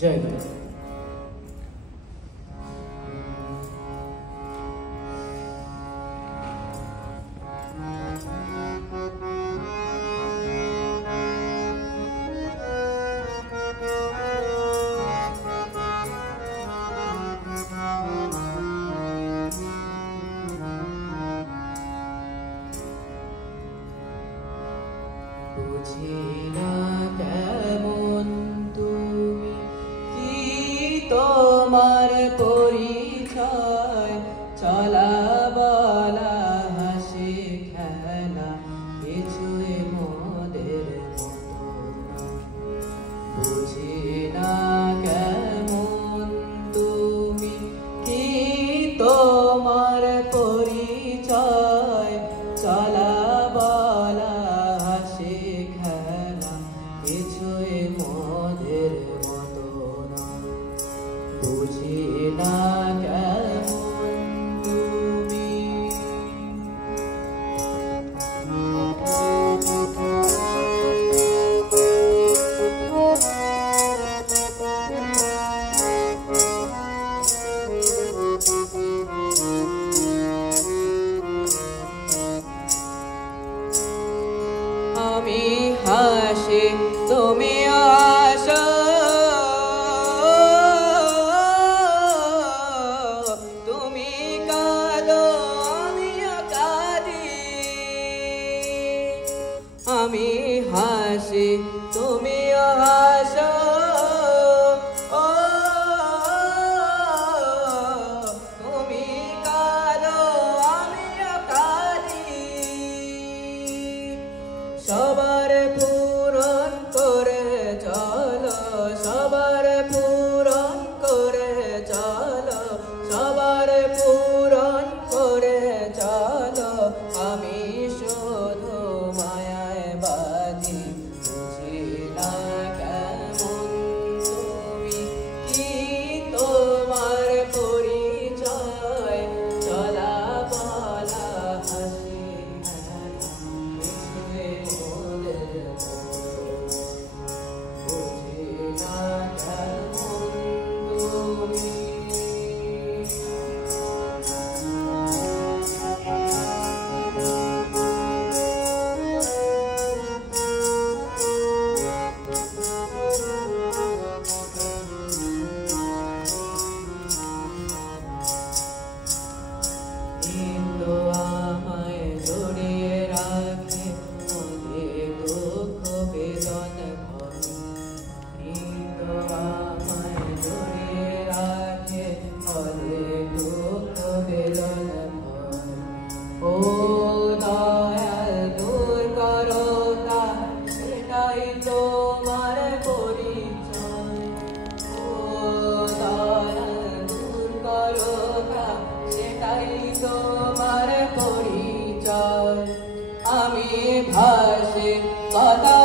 জয় গুরু। বুঝি না কেমন তুমি, কি তোমার পরিচয়, চলা বলা হাসি খেলা কিছুই মোদের মতো না। বুঝি না কেমন তুমি, কি তোমার পরিচয়, চলা বলা হাসি খেলা কিছুই মোদের মতো না। বুঝি না কেমন তুমি। আমি হাসি তুমি হাসো, তুমি কাঁদো আমিও কাঁদি। আমি হাসি তুমি হাসো, তুমি কাঁদো আমিও কাঁদি। সবার পূরণ করে চলো, সবার পূরণ করে চলো, সবার পূরণ করে চলো। আমি শুধু মায়ায় বাজি। বুঝি না কেমন তুমি, কি তোমার পরিচয়, চলা বলা হাসি আমায় জড়িয়ে রাখে মনে দুঃখ বেদন ভয়। আমায় জড়িয়ে রাখে মনে দুঃখ বেদন ভয়। ও দয়াল দূর করো তা, সেটাই তোমার পরিচয়। ও দয়াল দূর করো তা, সেটাই তোমার পরিচয়। আমি ভাসি কথা